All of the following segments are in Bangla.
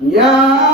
يا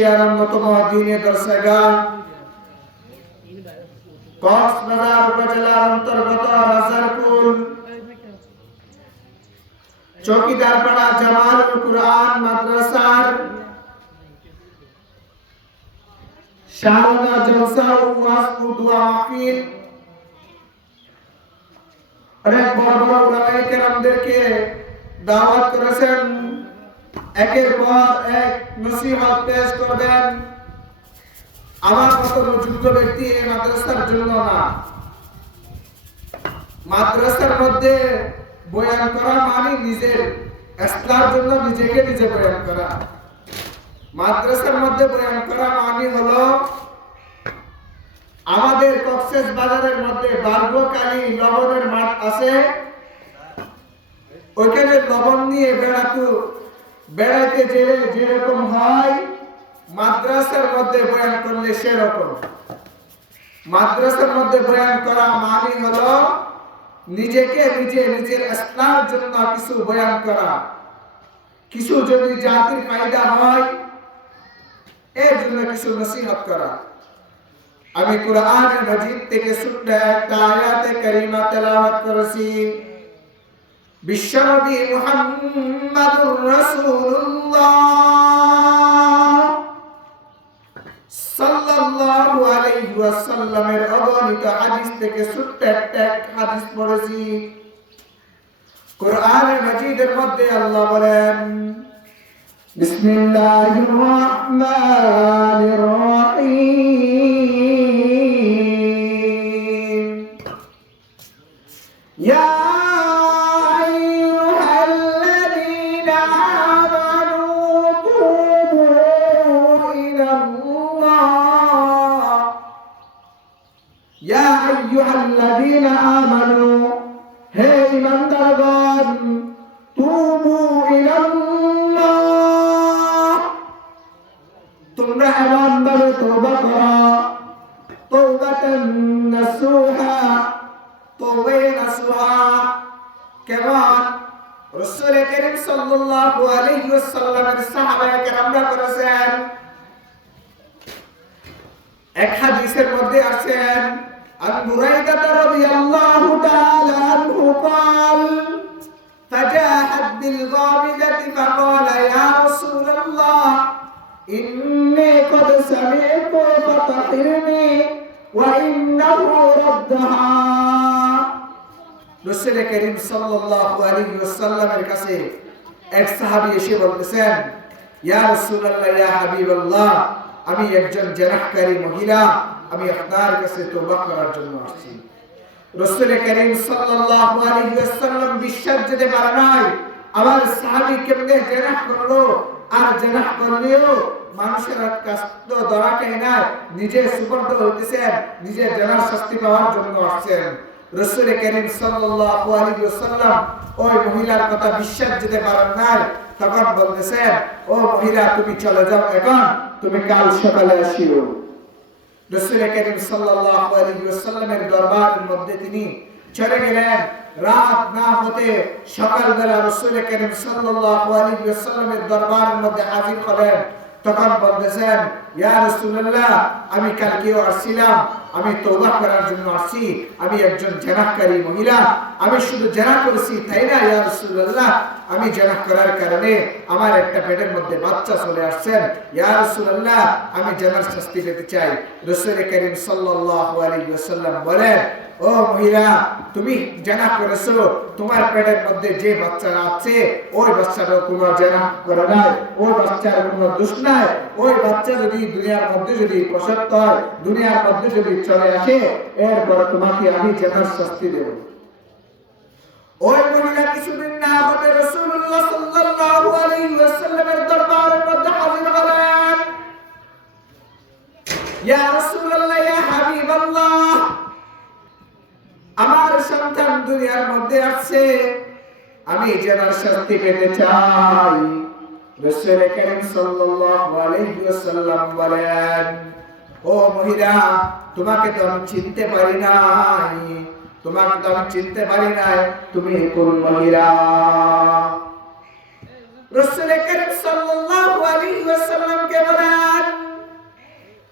এশিয়ার অন্যতম দিনে দর্শাগা কক্সবাজার উপজেলার অন্তর্গত রাজারপুর চৌকিদারপাড়া জামালুল কুরআন মাদ্রাসার শারদা জলসা ও ওয়াজ ও দোয়া মাহফিল অনেক বড় বড় উলামায়ে কেরামদেরকে দাওয়াত করেছেন একের পর এক নসিহত পেশ করবেন। আমার মতো যুক্ত ব্যক্তি এই মাদ্রাসার জন্য না। মাদ্রাসার মধ্যে বয়ান করা মানে নিজের ইসলার জন্য নিজেকে নিজে বয়ান করা। মাদ্রাসার মধ্যে বয়ান করা মানে হলো, আমাদের কক্সেস বাজারের মধ্যে বারবকালী লবণের মাঠ আছে। ওইখানে লবণ নিয়ে বেড়াতো বেড়াইতে যে যেরকম হয়, মাদ্রাসার মধ্যে বয়ান করলে সেরকম। মাদ্রাসার মধ্যে বয়ান করা মানে হলো নিজেকে নিজে নিজের ইসলামের জন্য কিছু বয়ান করা। কিছু যদি জাতির ফায়দা হয়, এর জন্য কিছু নসিহত করা। আমি কোরআনের মজিদ থেকে ছোট্ট একটা আয়াতে কারিমা তেলাওয়াত করেছি। বিশ্বনবী মুহাম্মাদুর রাসূলুল্লাহ সাল্লাল্লাহু আলাইহি ওয়াসাল্লামের অগণিত হাদিস থেকে ছোট্ট একটা হাদিস পড়েছি। কোরআনের মাজিদের মধ্যে আল্লাহ বলেন, বিসমিল্লাহির রহমানির রহিম। সাল্লাল্লাহু আলাইহি ওয়াসাল্লামের সাহাবায়ে কেরামরা করেছেন এক হাদিসের মধ্যে আছেন عن بريدة رضي الله تعالى عنه قال فجاءت بالغامدة فقال يا رسول الله إني قد سمعت فطهرني وإنه ردها রসুল করিম সাল্লাল্লাহু আলাইহি ওয়াসাল্লামের কাছে এক সাহাবী এসে বলতেছেন আমি একজন জেনাহকারী মহিলা, আমি আপনার কাছে তওবা করার জন্য আসছি। রসুল করিম সাল্লাল্লাহু আলাইহি ওয়াসাল্লাম বিশ্বাস পারে নাই, আমার সাহাবী কেমনে জেনাহ করল? আর জেনাহ করলেও মানুষের কাছ তো ধরা না নিজে সুপর্দ হইতেছেন, নিজে জেনার শাস্তি পাওয়ার জন্য আসছেন। রসুল করিম ওয়াসাল্লাম ওই মহিলার কথা বিশ্বাস যেতে পারেন নাই, তখন বলতেছেন, ও মহিলা, তুমি চলে যাও এখন, তুমি কাল সকালে আসিও। রসুল করিম ওয়াসাল্লামের দরবারের মধ্যে তিনি চলে গেলেন। রাত না হতে সকালবেলা রসুল করিম ওয়াসাল্লামের দরবারের মধ্যে হাজির হলেন। তখন বলতেছেন, ইয়া রাসূলুল্লাহ, আমি কালকেও আসছিলাম আমি তোবা করার জন্য আসছি। আমি একজন জেনাকারী মহিলা। আমি শুধু জেনা করেছি, তাই না, ইয়া রাসূলুল্লাহ? আমি জেনা করার কারণে আমার একটা পেটের মধ্যে বাচ্চা চলে আসছেন। ইয়া রাসূলুল্লাহ, আমি জেনার শাস্তি পেতে চাই। রাসূল করিম সাল্লাল্লাহু আলাইহি ওয়াসাল্লাম বলেন ও মহিলা, তুমি জানা করেছ, তোমার পেটের মধ্যে যে বাচ্চারা আছে, ওই বাচ্চাটা কোনো জানা করে নাই, ওই বাচ্চার কোনো দোষ নাই, ওই বাচ্চা যদি দুনিয়ার মধ্যে যদি প্রসক্ত হয়, দুনিয়ার মধ্যে যদি চলে আসে, এরপর তোমাকে আমি জানার শাস্তি দেব। ওই মহিলা কিছুদিন না হতে রাসূলুল্লাহ সাল্লাল্লাহু আলাইহি ওয়াসাল্লামের দরবারের মধ্যে হাজির হলেন। ইয়া রাসূলুল্লাহ, ইয়া হাবিবাল্লাহ আমার সন্তান দুনিয়ার মধ্যে আছে। আমি যেনার শাস্তি পেতে চাই রাসূল করিম সাল্লাল্লাহু আলাইহি ওয়াসাল্লাম বলেন, ও মহিলা, তোমাকে তো আমি চিনতে পারি নাই। তোমাকে তো আমি চিনতে পারি নাই। তুমি কোন মহিলা? রাসূল করিম সাল্লাল্লাহু আলাইহি ওয়াসাল্লাম কে বলেন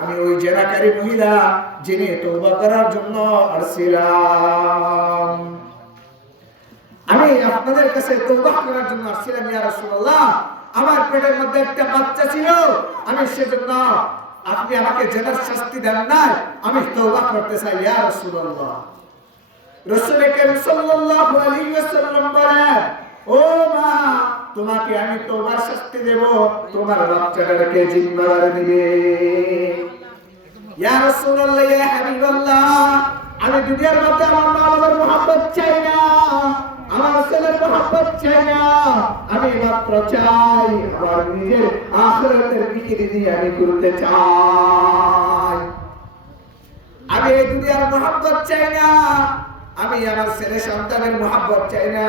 আমি ওই জেনাকারী মহিলা যিনি তওবা করার জন্য আসছিলাম। আমি আপনাদের কাছে তওবা করার জন্য আসছিলাম, ইয়া রাসূলুল্লাহ। আমার পেটের মধ্যে একটা বাচ্চা ছিল, আমি সেজন্য আপনি আমাকে জেনার শাস্তি দেন না আমি তওবা করতে চাই, ইয়া রাসূলুল্লাহ। রাসূল করিম সাল্লাল্লাহু আলাইহি ওয়াসাল্লাম বলেন ও মা, তোমাকে আমি তোমার শাস্তি দেব, তোমার বাচ্চাটাকে দিবে। ইয়া রাসূলুল্লাহ, ইয়া হাবিবাল্লাহ, আমি দুনিয়ার মধ্যে আমার মা বাবার মোহাব্বত চাই না, আমার ছেলের মোহাব্বত চাই না, আমি মাত্র চাই, আমার নিজের বিক্রি দিয়ে আমি করতে চাই। আমি এই দুনিয়ার মোহাব্বত চাই না, আমি আমার ছেলে সন্তানের মোহাব্বত চাই না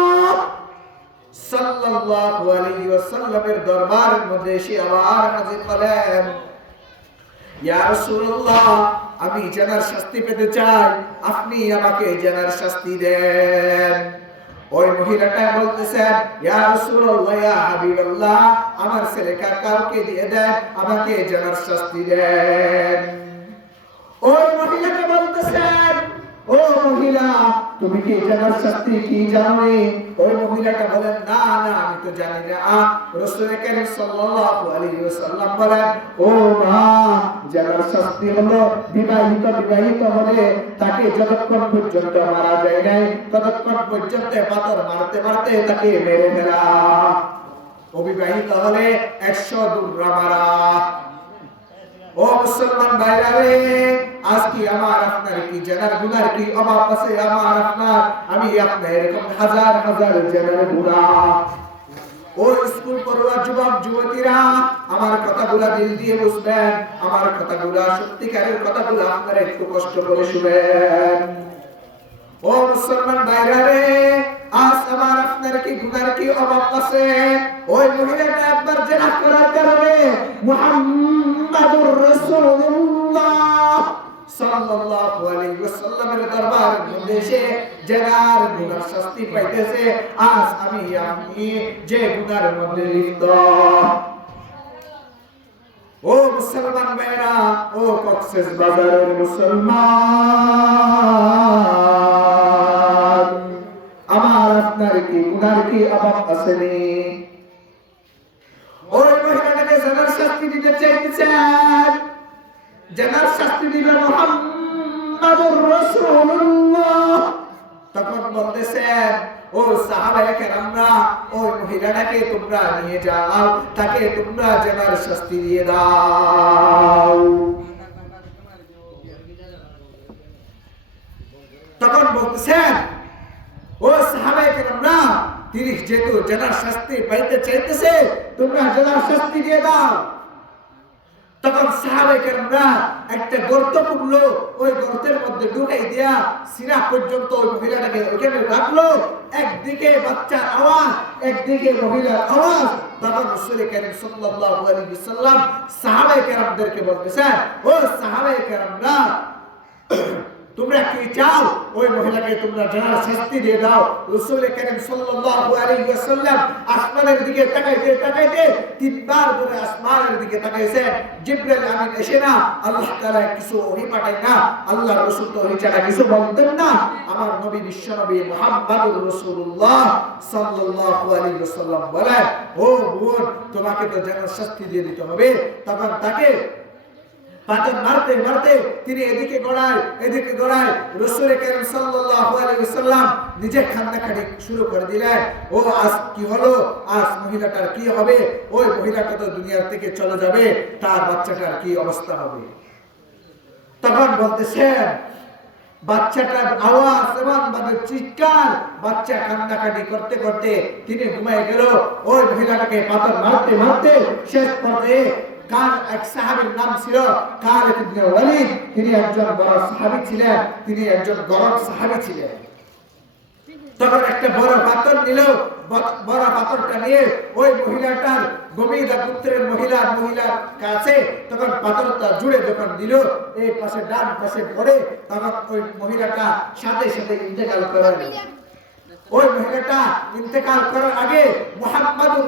সাল্লাল্লাহু আলাইহি ওয়াসাল্লামের দরবারের মধ্যে এসে আবার হাজির হলেন। ইয়া রাসূলুল্লাহ, আমি জানার শাস্তি পেতে চাই, আপনি আমাকে জানার শাস্তি দেন। ওই মহিলাটা বলতেছেন ইয়া রাসূলুল্লাহ, ইয়া হাবিবাল্লাহ, আমার ছেলেকে কাউকে দিয়ে দেন, আমাকে জানার শাস্তি দেন। ওই মহিলাকে বলতেছেন ও মহিলা, তুমি কি জানার শাস্তি কি জানো ওই মহিলাটা বলেন, না না, আমি তো জানি না। রাসূল করিম সাল্লাল্লাহু আলাইহি ওয়াসাল্লাম বলেন, ও মা জানার শাস্তি হলো, বিবাহিত বিবাহিত হলে তাকে যতক্ষণ পর্যন্ত মারা যায় নাই, ততক্ষণ পর্যন্ত পাথর মারতে মারতে তাকে মেরে ফেলা। অবিবাহিত হলে একশো দুর্রা মারা। ও মুসলমান ভাইরা রে আজ কি আমার আপনার কি জানার গুনার কি অভাব আছে? আমার আপনার, আমি আপনার এরকম হাজার হাজার জানার গুণা। ও স্কুল পড়ুয়া যুবক, যুবতীরা, আমার কথাগুলা দিল দিয়ে বুঝবেন, আমার কথাগুলা সত্যিকারের কথাগুলা আপনারা একটু কষ্ট করে শুনবেন ও মুসলমান ভাইরা রে আজ আমার আপনার কি গুনার কি অভাব আছে? ওই মহিলাটা একবার জেনা করার কারণে রাসূলুল্লাহ। সাল্লাল্লাহু আলাইহি ওয়াসাল্লামের দরবারে জেনার গুনার শাস্তি পাইতেছে, আজ আমি আপনি যে গুনার মধ্যে লিপ্ত। ও মুসলমান ভাইরা ও কক্সেস বাজারের মুসলমান, আমার আপনার কি গুনার কি অভাব আসেনি ওই জানার শাস্তি দিতে চাইতেছেন। জানার শাস্তি দিবে মোহাম্মদুর রাসূলুল্লাহ। তখন বলতেছেন, ও সাহাবায়ে কেরামরা, ওই মহিলাটাকে তোমরা নিয়ে যাও, তাকে তোমরা জেনার শাস্তি দিয়ে দাও। তখন বলতেছেন, ও সাহাবায়ে কেরামরা তিনি যেহেতু জেনার শাস্তি পাইতে চাইতেছে, তোমরা জেনার শাস্তি দিয়ে দাও। তখন সাহাবে কেরামরা একটা গর্ত পুকলো ওই গর্তের মধ্যে ঢুকাই দিয়া সিনা পর্যন্ত ওই মহিলাটাকে ওখানে রাখল। একদিকে বাচ্চার আওয়াজ, একদিকে মহিলার আওয়াজ। তখন রসুল করিম সাল্লাল্লাহু আলাইহি ওয়াসাল্লাম সাহাবে কেরামদেরকে বলতেছেন ও সাহাবে কেরামরা তোমরা কি চাও? ওই মহিলাকে তোমরা জানার শাস্তি দিয়ে দাও, রাসূল করিম সাল্লাল্লাহু আলাইহি ওয়াসাল্লাম আসমানের দিকে তাকাইতে তাকাইতে তিনবার ধরে আসমানের দিকে তাকাইছে জিবরাইল আমিন এসে না, আল্লাহ তাআলা কিছু ওহী পাঠায় না, আল্লাহ রাসূল তো ওহী ছাড়া কিছু বলতেন না। আমার নবী, বিশ্ব নবী মুহাম্মদুর রাসূলুল্লাহ সাল্লাল্লাহু আলাইহি ওয়াসাল্লাম বলেন, ও বোন, তোমাকে তো জানার শাস্তি দিয়ে দিতে হবে। তখন তাকে পাথর মারতে মারতে তিনি এদিকে গড়ায় এদিকে গড়ায় রসুল করিম সাল্লাল্লাহু আলাইহি ওয়াসাল্লাম নিজে কান্নাকাটি শুরু করে দিলেন। ও, আজ কি হলো? আজ মহিলাটার কি হবে? ওই মহিলাটা তো দুনিয়ার থেকে চলে যাবে, তার বাচ্চাটার কি অবস্থা হবে? তখন বলতেছেন, বাচ্চাটার আওয়াজ এবং মানে চিৎকার, বাচ্চা কান্নাকাটি করতে করতে তিনি ঘুমায় গেল। ওই মহিলাটাকে পাথর মারতে মারতে শেষ পর্যায়ে কার এক সাহাবীর নাম ছিল? খালিদ ইবনে ওয়ালিদ? তিনি একজন বড় সাহাবী ছিলেন, তিনি একজন গরম সাহাবী ছিলেন। তখন একটা বড় পাথর নিল, বড় পাথরটা নিয়ে ওই মহিলাটার গভীরা পুত্রের মহিলার মহিলার কাছে তখন পাথরটা জুড়ে যখন দিল এই পাশে ডান পাশে পড়ে তখন ওই মহিলাটা সাথে সাথে ইন্তেকাল করে ওই মহিলাটা ইন্তেকাল করার আগে মুহাম্মাদুর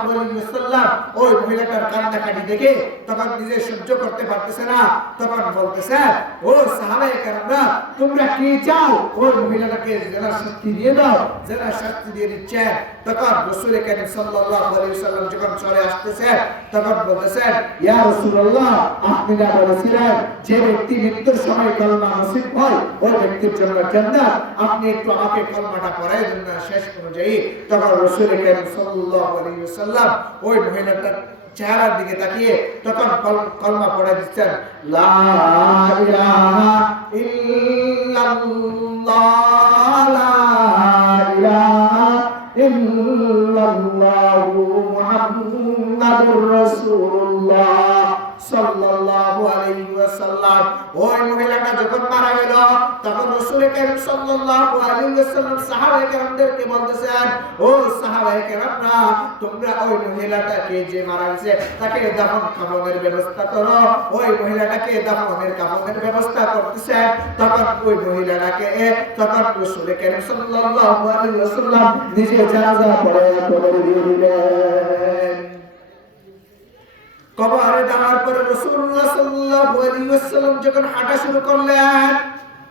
আলাইহি ওয়াসাল্লাম ওই মহিলাটার কান্নাকাটি দেখে তখন নিজে সহ্য করতে পারতেছে না। তখন বলতেছে, ও সাহাবায়ে কেরামরা, তোমরা কি চাও? ওই মহিলাটাকে জেনার শাস্তি দিয়ে দাও, জেনার শাস্তি দিয়ে দিচ্ছে। তখন রাসূল করিম সাল্লাল্লাহু আলাইহি ওয়াসাল্লাম যখন চলে আসতেছে, তখন বলতেছেন ইয়া রাসূলুল্লাহ, আপনি যা বলেছিলেন, যে ব্যক্তি মৃত্যুর সময় কলমা নসিব হয়, ওই ব্যক্তির জন্য জান্নাত। আপনি একটু আমাকে কলমাটা পড়াই দেন না, শেষ অনুযায়ী তখন রসুল সাল্লাল্লাহু আলাইহি ওয়াসাল্লাম ওই মহিলাটার চেহারার দিকে তাকিয়ে তখন কলমা পড়ে দিচ্ছেন, লা ইলাহা ইল্লাল্লাহ, লা ইল্লাল্লাহু মুহাম্মাদুর রাসূলুল্লাহ সাল্লাল্লাহু আলাইহি ওয়াসাল্লাম। ওই যখন মারা গেল, তখন রাসূল কারীম সাল্লাল্লাহু আলাইহি ওয়াসাল্লাম সাহাবায়ে কেরামদেরকে বলতেছেন, ও সাহাবায়ে কেরামরা, তোমরা ওই মহিলাটাকে যে মারা গেছে, তাকে দাফন কাফনের ব্যবস্থা করো। ওই মহিলাটাকে দাফনের কাফনের ব্যবস্থা করতেছে তখন ওই মহিলাটাকে, তখন রাসূল কারীম সাল্লাল্লাহু আলাইহি ওয়াসাল্লাম নিজে জানাজা পড়ে দিয়ে দিলেন। কবরে দেওয়ার পরে রাসূলুল্লাহ সাল্লাল্লাহু আলাইহি ওয়াসাল্লাম যখন হাঁটা শুরু করলেন,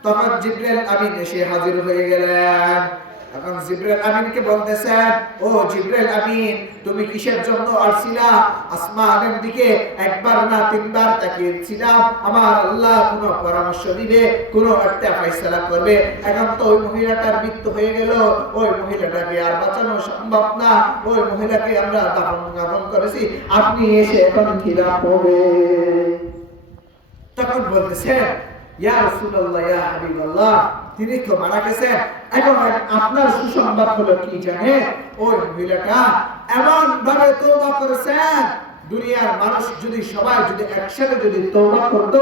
তখন জিবরাইল আমিন এসে হাজির হয়ে গেলেন। এখন জিব্রাইল আমিনকে বলতেছেন ও জিব্রাইল আমিন, তুমি কিসের জন্য আসছিলা? আসমানের দিকে একবার না তিনবার তাকিয়েছিলাম আমার আল্লাহ কোন পরামর্শ দিবে, কোন একটা ফয়সালা করবে। এখন তো ওই মহিলাটার মৃত্যু হয়ে গেল। ওই মহিলাটাকে আর বাঁচানো সম্ভব না। ওই মহিলাকে আমরা দাফন দাফন করেছি। আপনি এসে এখন কি লাভ হবে। তখন বলতেছেন ইয়া রাসূলুল্লাহ ভাবে তওবা দুনিয়ার মানুষ যদি সবাই যদি একসাথে যদি তওবা করতো,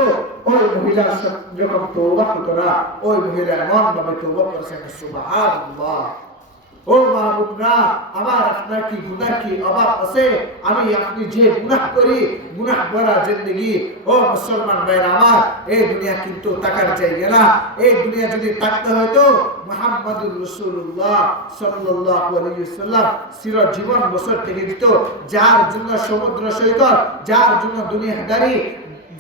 ওই মহিলা এমন ভাবে করেছেন, সুবহানাল্লাহ। ও আমার আপনার কি গুনাহ, কি অভাব আছে? আমি আপনি যে গুনাহ করি, গুনাহ জিন্দগি, ও মুসলমান ভাইরা আমার, এই দুনিয়া কিন্তু টাকার জায়গা না। এই দুনিয়া যদি থাকতে হয়তো মুহাম্মদুর রাসূলুল্লাহ সাল্লাল্লাহু আলাইহি ওয়াসাল্লাম বছর থেকে দিত। যার জন্য সমুদ্র সৈকত, যার জন্য দুনিয়াদারি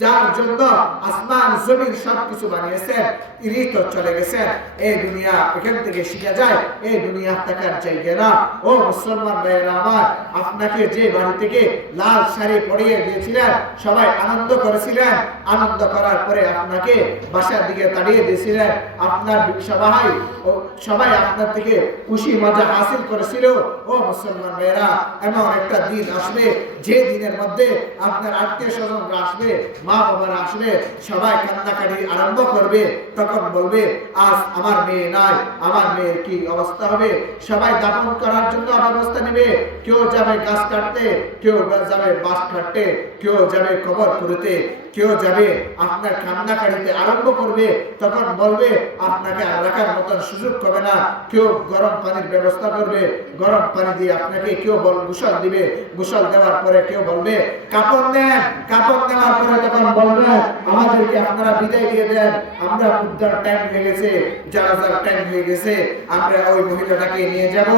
যার জন্য আসমান, জমিন সবকিছু বানিয়েছেন ইনি তো চলে গেছেন। এই দুনিয়া এখান থেকে শিখা যায় এই দুনিয়া থাকার জায়গা না। ও মুসলমান ভাইয়েরা আমার, আপনাকে যে বাড়ি থেকে লাল শাড়ি পরিয়ে দিয়েছিলেন, সবাই আনন্দ করেছিলেন। আনন্দ করার পরে আপনাকে বাসার দিকে তাড়িয়ে দিয়েছিলেন। আপনার সবাই, ও সবাই আপনার থেকে খুশি, মজা হাসিল করেছিল। ও মুসলমান ভাইয়েরা, এমন একটা দিন আসবে, যে দিনের মধ্যে আপনার আত্মীয় স্বজনরা আসবে মা বাবারা আসলে সবাই কান্নাকাটি আরম্ভ করবে, তখন বলবে, আজ আমার মেয়ে নাই, আমার মেয়ের কি অবস্থা হবে? সবাই দাপন করার জন্য ব্যবস্থা নেবে। কেউ যাবে গাছ কাটতে, কেউ যাবে বাস কাটতে, কেউ যাবে কবর করতে কেউ যাবে, আপনার কান্নাকাটিতে আরম্ভ করবে, তখন বলবে, আপনাকে আর রাখার মতন সুযোগ হবে না। কেউ গরম পানির ব্যবস্থা করবে, গরম পানি দিয়ে আপনাকে কেউ বল, গোসল দিবে। গোসল দেওয়ার পরে কেউ বলবে, কাপড় নেন, কাপড় নেওয়ার পরে তখন বলবে, আমাদেরকে আপনারা বিদায় দিয়ে দেন, আমরা উদ্ধার টাইম হয়ে গেছে, জানাজার টাইম হয়ে গেছে, আমরা ওই মহিলাটাকে নিয়ে যাব,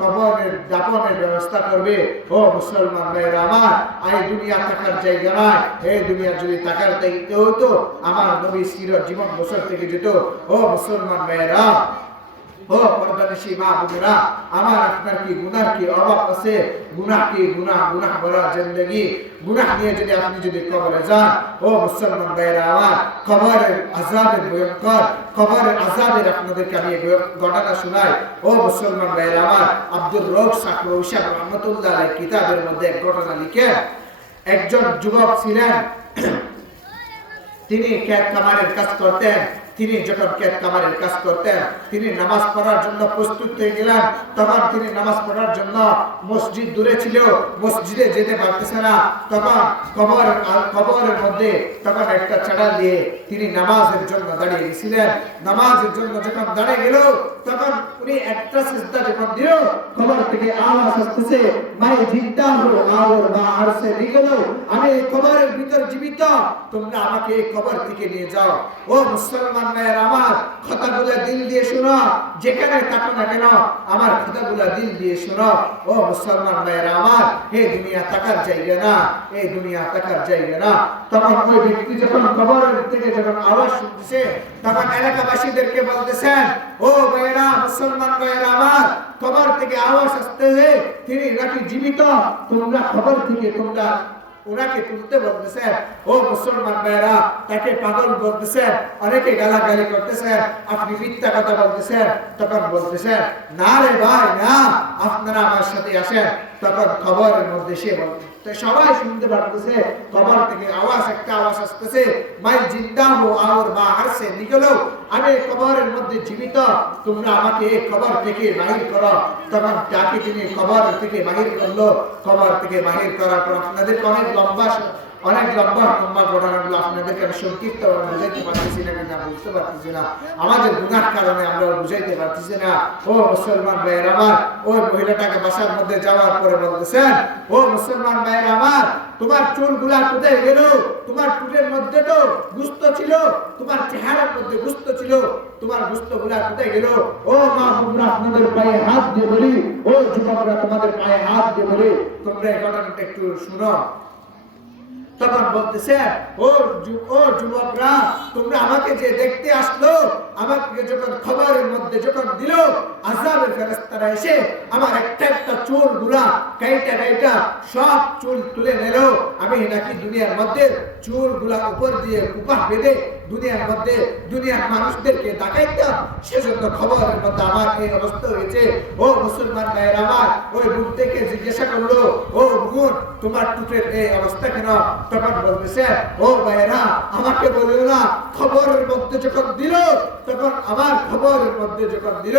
কবরের দাপনের ব্যবস্থা করবে। ও মুসলমান ভাইরা আমার এই দুনিয়া থাকার জায়গা নয়। এই দুনিয়া যদি থাকার দায়িত্ব হতো? আমার নবী চির জীবন বছর থেকে যেত। ও মুসলমান ভাইরা ও মা বোনেরা, আমার আপনার কি কি অভাব আছে? গুনাহ কি গুনাহ গুনাহ গুনাহ নিয়ে যদি আপনি যদি কবরে যান, ও মুসলমান আমার ভয়ঙ্কর ও মুসলমান আমার, আব্দুর রৌফ সাকর কিতাবের মধ্যে এক ঘটনা লিখে একজন যুবক ছিলেন তিনি ক্যাট কামারের কাজ করতেন তিনি যখন কেত কামারের কাজ করতেন, তিনি নামাজ পড়ার জন্য প্রস্তুত হয়ে গেলেন। তখন তিনি নামাজ পড়ার জন্য মসজিদ দূরে ছিল মসজিদে যেতে পারতেছে না। তখন কবর, কবরের মধ্যে তখন একটা চাড়া দিয়ে তিনি নামাজের জন্য দাঁড়িয়ে গেছিলেন। নামাজের জন্য যখন দাঁড়িয়ে গেল, তখন উনি একটা সিজদা যখন দিল, কবর থেকে আওয়াজ আসতেছে মাই জিন্দা হো আওর বা আরসে নিগেল আমি কবরের ভিতর জীবিত। তোমরা আমাকে কবর থেকে নিয়ে যাও। ও মুসলমান মায়ের আমার কথাগুলো দিল দিয়ে শোনো, যেখানে থাকো না কেন, আমার কথাগুলো দিল দিয়ে শোনো। ও মুসলমান মায়ের আমার এই দুনিয়া থাকার জায়গা না এই দুনিয়া থাকার জায়গা না। তখন ওই ব্যক্তি যখন কবরের থেকে যখন আওয়াজ শুনতেছে, তখন এলাকাবাসীদেরকে বলতেছেন, ও ভাইয়েরা, মুসলমান ভাইয়েরা আমার, কবর থেকে আওয়াজ আসতেছে, তিনি নাকি জীবিত, তোমরা খবর থেকে তোমরা ওনাকে তুলতে বলতেছেন, ও মুসলমান ভাইরা তাকে পাগল বলতেছেন, অনেকে গালাগালি করতেছেন, আপনি মিথ্যা কথা বলতেছেন। তখন বলতেছেন, না রে ভাই, না, আপনারা আমার সাথে আসেন। তখন কবরের মধ্যে সে বলতে সবাই শুনতে পারতেছে, কবর থেকে আওয়াজ, একটা আওয়াজ আসতেছে মাই জিন্দা হো আর বাহার সে নিকলো, আমি কবরের মধ্যে জীবিত, তোমরা আমাকে এই কবর থেকে বাহির করো। তখন তাকে তিনি কবর থেকে বাহির করল, কবর থেকে বাহির করার পর আপনাদের অনেক লম্বা অনেক লম্বা লম্বা ঘটনাগুলো আপনাদেরকে আমি সংক্ষিপ্ত বুঝাইতে পারতেছি না কিন্তু বুঝতে পারতেছি না। আমাদের গুণার কারণে আমরা বুঝাইতে পারতেছি না। ও মুসলমান ভাইয়ের আমার, ওই মহিলাটাকে বাসার মধ্যে যাওয়ার পরে বলতেছেন, ও মুসলমান ভাইয়ের আমার, তোমার চুলগুলা কোথায় গেল? তোমার চুলের মধ্যে তো গুস্ত ছিল, তোমার চেহারার মধ্যে গুস্ত ছিল, তোমার গুস্তগুলা কোথায় গেল? ও মা, তোমরা আপনাদের পায়ে হাত দিয়ে বলি, ও যুবকরা তোমাদের পায়ে হাত দিয়ে বলি, তোমরা এই ঘটনাটা একটু শুনো। তখন বলতেছে, ও ও যুবকরা, তোমরা আমাকে যে দেখতে আসলো, আমাকে যখন খবরের মধ্যে যখন দিল আজাবের ফেরস্তারা এসে আমার একটা একটা চুলগুলা কাইটা কাইটা সব চুল তুলে নিল। আমি নাকি দুনিয়ার মধ্যে চুলগুলা উপর দিয়ে কুপা বেঁধে দুনিয়ার মধ্যে, দুনিয়ার মানুষদেরকে ডাকাইতাম সেজন্য খবরের মধ্যে আমার এই অবস্থা হয়েছে। ও মুসলমান ভাইয়ের আমার, ওই বুক থেকে জিজ্ঞাসা করল, ও মুখ তোমার টুটের এই অবস্থা কেন? তখন বলতেছে, ও ভাইয়েরা, আমাকে বলিও না, খবরের মধ্যে যখন দিল, তখন আমার খবরের মধ্যে যখন দিল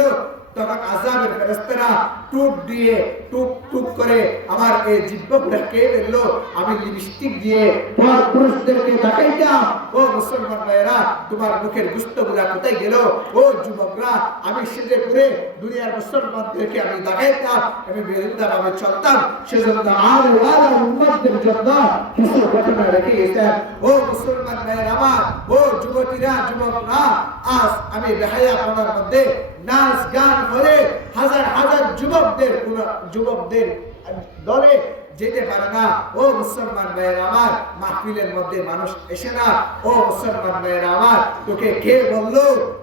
তখন আজাবের ফেরেস্তারা টুক দিয়ে টুক টুক করে আমার এই জিব্বগুলা কে বেরলো আমি লিপস্টিক দিয়ে তোমার পুরুষদেরকে দেখাইতাম, ও মুসলমান ভাইয়েরা, তোমার মুখের গুস্তগুলা কোথায় গেল? ও যুবকরা, আমি সেজে করে দুনিয়ার মুসলমানদেরকে আমি দেখাইতাম, আমি বেরিন্দা ভাবে চলতাম। সেজন্য আর ওয়ালা উম্মতদের জন্য কিছু ঘটনা রেখে গেছেন ও মুসলমান ভাইয়ের আমার, ও যুবতীরা, যুবকরা, আজ আমি বেহায়া মধ্যে নাচ গান করে হাজার হাজার যুবকদের যুবকদের দলে যেতে পারে না। ও মুসলমান ভাইয়ের আমার, মাহফিলের মধ্যে মানুষ এসে না। ও মুসলমান ভাইয়ের আমার, তোকে কে বলল?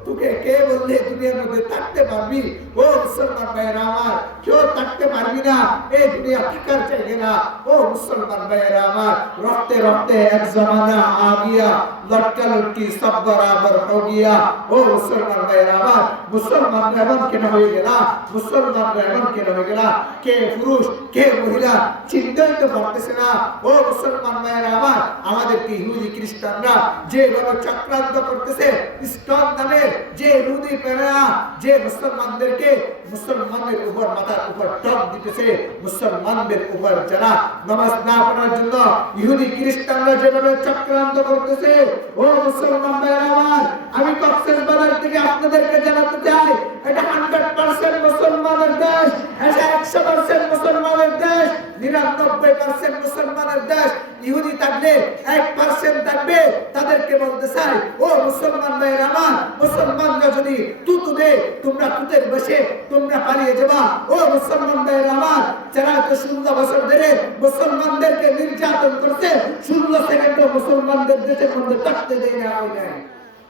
তোকে কে বললে দুনিয়ার মধ্যে থাকতে পারবি ও মুসলমান ভাইয়ের আমার কেউ থাকতে পারবি না এই দুনিয়া থাকার চাইবে না ও মুসলমান ভাইয়ের আমার রক্তে রক্তে এক জমানা আ গিয়া লটকা লটকি সব বরাবর হো গিয়া ও মুসলমান ভাইয়ের আমার মুসলমান এমন কেন হয়ে গেলা মুসলমান এমন কেন হয়ে গেলা কে পুরুষ কে মহিলা চিন্তাই তো পারতেছে না ও মুসলমান ভাইয়ের আমার আমাদেরকে ইহুদি খ্রিস্টানরা যেভাবে চক্রান্ত করতেছে ইসলাম নামের যে ইহুদি প্রেরণা যে মুসলমানদেরকে মুসলমানদের উপর মাথার উপর টক দিতেছে, মুসলমানদের উপর যারা নামাজ না পড়ার জন্য ইহুদি খ্রিস্টানরা যেভাবে চক্রান্ত করতেছে, ও মুসলমান আমার, আমি কক্সেস বাজার থেকে আপনাদেরকে জানাতে চাই, এটা হান্ড্রেড পার্সেন্ট মুসলমানের দেশ, এটা একশো পার্সেন্ট মুসলমানের দেশ, নিরানব্বই পার্সেন্ট মুসলমানের দেশ, ইহুদি থাকলে এক পার্সেন্ট থাকবে, তাদেরকে বলতে চাই, ও মুসলমান ভাইয়ের আমার মুসলমানরা যদি তুতু দে, তোমরা তুতের বসে, তোমরা পালিয়ে যাবা। ও মুসলমান ভাইয়ের আমার, যারা তো ষোলো বছর ধরে মুসলমানদেরকে নির্যাতন করছে, ষোলো সেকেন্ড মুসলমানদের দেশের মধ্যে থাকতে দেয় না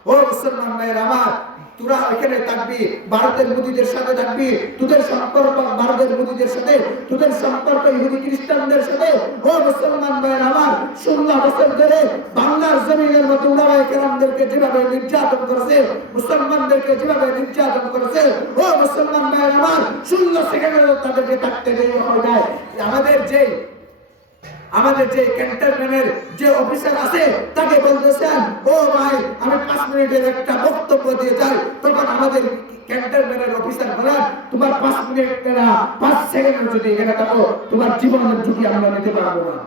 ও মুসলমান ভাইয়ের আমার তোরা এখানে থাকবি, ভারতের মুদিদের সাথে থাকবি, তোদের সম্পর্ক ভারতের মুদিদের সাথে, তোদের সম্পর্ক ইহুদি খ্রিস্টানদের সাথে। ও মুসলমান ভাইয়ের আমার, ষোলো বছর ধরে বাংলার জমিনের মতো উড়াবাই কেরামদেরকে যেভাবে নির্যাতন করেছে, মুসলমানদেরকে যেভাবে নির্যাতন করেছে, ও মুসলমান ভাইয়ের আমার, ষোলো সেকেন্ডের তাদেরকে থাকতে দেরি হয়ে আমাদের যে আমাদের যে ক্যান্টনমেন্টের যে অফিসার আছে, তাকে বলতেছেন, ও ভাই, আমি পাঁচ মিনিটের একটা বক্তব্য দিয়ে যাই। তখন আমাদের ক্যান্টনমেন্টের অফিসার বলেন, তোমার পাঁচ মিনিট না পাঁচ সেকেন্ড যদি এখানে থাকো। তোমার জীবনের ঝুঁকি আমরা নিতে পারব না।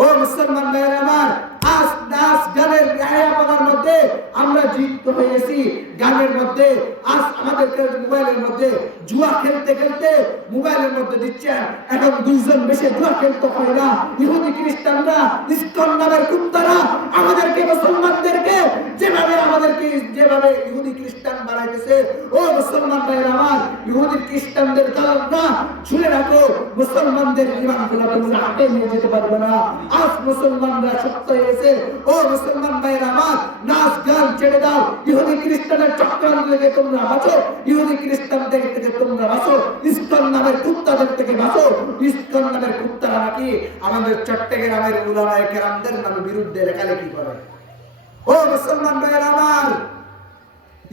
ও মুসলমান ভাইয়ের আমার আজ নাচ গানের আয়াপনার মধ্যে আমরা যুক্ত হয়েছি। গানের মধ্যে আজ আমাদেরকে মোবাইলের মধ্যে জুয়া খেলতে খেলতে মোবাইলের মধ্যে দিচ্ছেন। এখন দুইজন বেশি জুয়া খেলতে হয় না। ইহুদি খ্রিস্টানরা, ইস্কন নামের কুত্তারা আমাদেরকে, মুসলমানদেরকে যেভাবে আমাদেরকে, যেভাবে ইহুদি খ্রিস্টান বানাইতেছে, ও মুসলমান ভাইয়ের আমার, ইহুদি খ্রিস্টানদের দল না, শুনে রাখো, মুসলমানদের ইমানগুলো তোমরা হাতে নিয়ে যেতে পারবে না। আজ মুসলমানরা শক্ত হয়েছে ও মুসলমান ভাইয়ের আমার, নাচ, গান ছেড়ে দাও। ইহুদি খ্রিস্টানের চক্রান্ত থেকে তোমরা বাঁচো। ইহুদি খ্রিস্টানদের থেকে তোমরা বাঁচো। ইস্কন নামের কুত্তাদের থেকে বাঁচো। ইস্কন নামের কুত্তারা নাকি আমাদের চট্টগ্রামের উলামায়ে কেরামদের নামে বিরুদ্ধে লেখালেখি করে। ও মুসলমান ভাইয়ের আমার